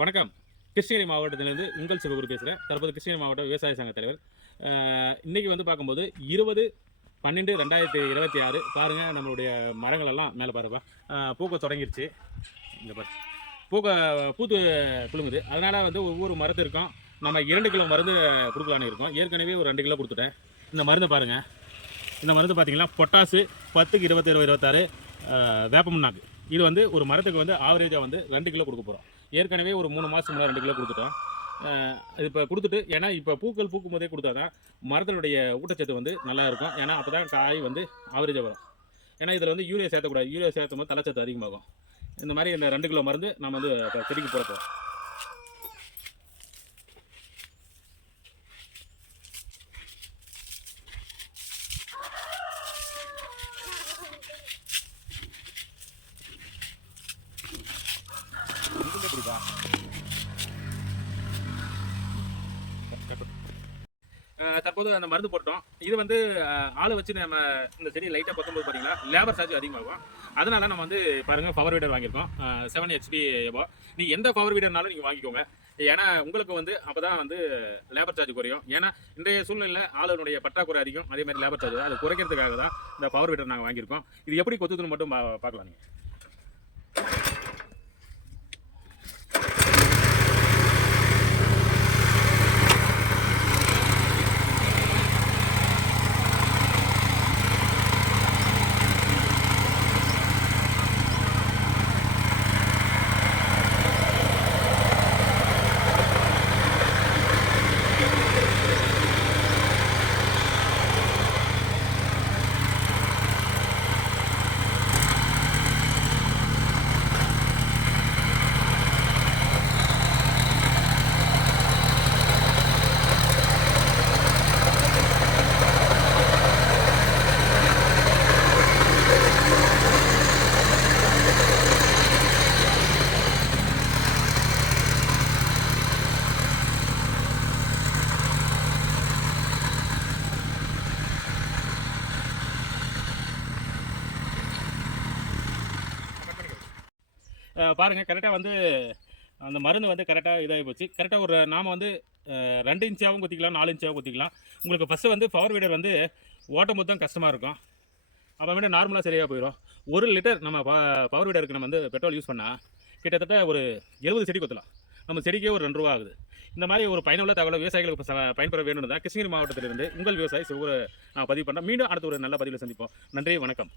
வணக்கம். கிருஷ்ணகிரி மாவட்டத்திலிருந்து உங்கள் சிவகுரு பேசுகிறேன். தற்போது கிருஷ்ணகிரி மாவட்ட விவசாய சங்க தலைவர். இன்றைக்கி வந்து பார்க்கும்போது 20/12/2026 பாருங்கள், நம்மளுடைய மரங்கள் எல்லாம் மேலே பாருப்பா பூக்க தொடங்கிருச்சு. இங்கே பாரு பூத்து குலுங்குது. அதனால் வந்து ஒவ்வொரு மரத்திற்கும் நம்ம 2 கிலோ மருந்து கொடுக்கலான்னு இருக்கோம். ஏற்கனவே ஒரு 2 கிலோ கொடுத்துட்டேன். இந்த மருந்து பாருங்கள். இந்த மருந்து பார்த்தீங்கன்னா பொட்டாசு 10க்கு 20/26 வேப்பமுன்னாக்கு. இது வந்து ஒரு மரத்துக்கு வந்து ஆவரேஜாக வந்து 2 கிலோ கொடுக்க போகிறோம். ஏற்கனவே ஒரு 3 மாதத்துக்கு முன்னாடி 2 கிலோ கொடுத்துட்டோம். இப்போ கொடுத்துட்டு, ஏன்னா இப்போ பூக்கள் பூக்கும் போதே கொடுத்தா தான் மரத்தினுடைய ஊட்டச்சத்து வந்து நல்லா இருக்கும். ஏன்னா அப்போ தான் காய் வந்து ஆவரேஜாக வரும். ஏன்னா இதில் வந்து யூரியா சேர்த்தக்கூடாது. யூரியா சேர்த்தும் போது தலைச்சத்து அதிகமாகும். இந்த மாதிரி இந்த 2 கிலோ மருந்து நம்ம வந்து செடிக்கு போகிறப்போம். தற்போது அந்த மருந்து போட்டோம். இது வந்து ஆளை வச்சு நம்ம இந்த செடி லைட்டாக பத்தும்போது பார்த்தீங்கன்னா லேபர் சார்ஜ் அதிகமாகும். அதனால நம்ம வந்து பாருங்கள் பவர் வீடர் வாங்கியிருக்கோம். 7 HP எபோ. நீ எந்த பவர் வீடர்னாலும் நீங்கள் வாங்கிக்கோங்க. ஏன்னா உங்களுக்கு வந்து அப்போ தான் வந்து லேபர் சார்ஜ் குறையும். ஏன்னா இன்றைய சூழ்நிலையில் ஆளுடைய பற்றாக்குறை அதிகம். அதே மாதிரி லேபர் சார்ஜ் அதை குறைக்கிறதுக்காக தான் இந்த பவர் வீடர் நாங்கள் வாங்கியிருக்கோம். இது எப்படி கொத்துதுன்னு மட்டும் பார்க்கலாம். நீங்கள் பாருங்கள், கரெக்டாக வந்து அந்த மருந்து வந்து கரெக்டாக இதாகி போச்சு. கரெக்டாக ஒரு நாம் வந்து 2 இன்ச்சாகவும் குத்திக்கலாம், 4 இன்ச்சாகவும் குத்திக்கலாம். உங்களுக்கு ஃபஸ்ட்டு வந்து பவர் வீடர் வந்து ஓட்டும் போது தான் கஷ்டமாக இருக்கும். அப்புறமேட்டு நார்மலாக சரியாக போயிடும். 1 லிட்டர் நம்ம பவர் வீடருக்கு நம்ம வந்து பெட்ரோல் யூஸ் பண்ணால் கிட்டத்தட்ட ஒரு 70 செடி கொத்தலாம். நம்ம செடிக்கே ஒரு 2 ரூபா ஆகுது. இந்த மாதிரி ஒரு பயனுள்ள தகவலை விவசாயிகளுக்கு பயன்பெற வேணும் தான் கிருஷ்ணகிரி மாவட்டத்திலிருந்து உங்கள் விவசாயி நான் பதிவு பண்ணுறேன். மீண்டும் அடுத்த ஒரு நல்ல பதிவில் சந்திப்போம். நன்றி, வணக்கம்.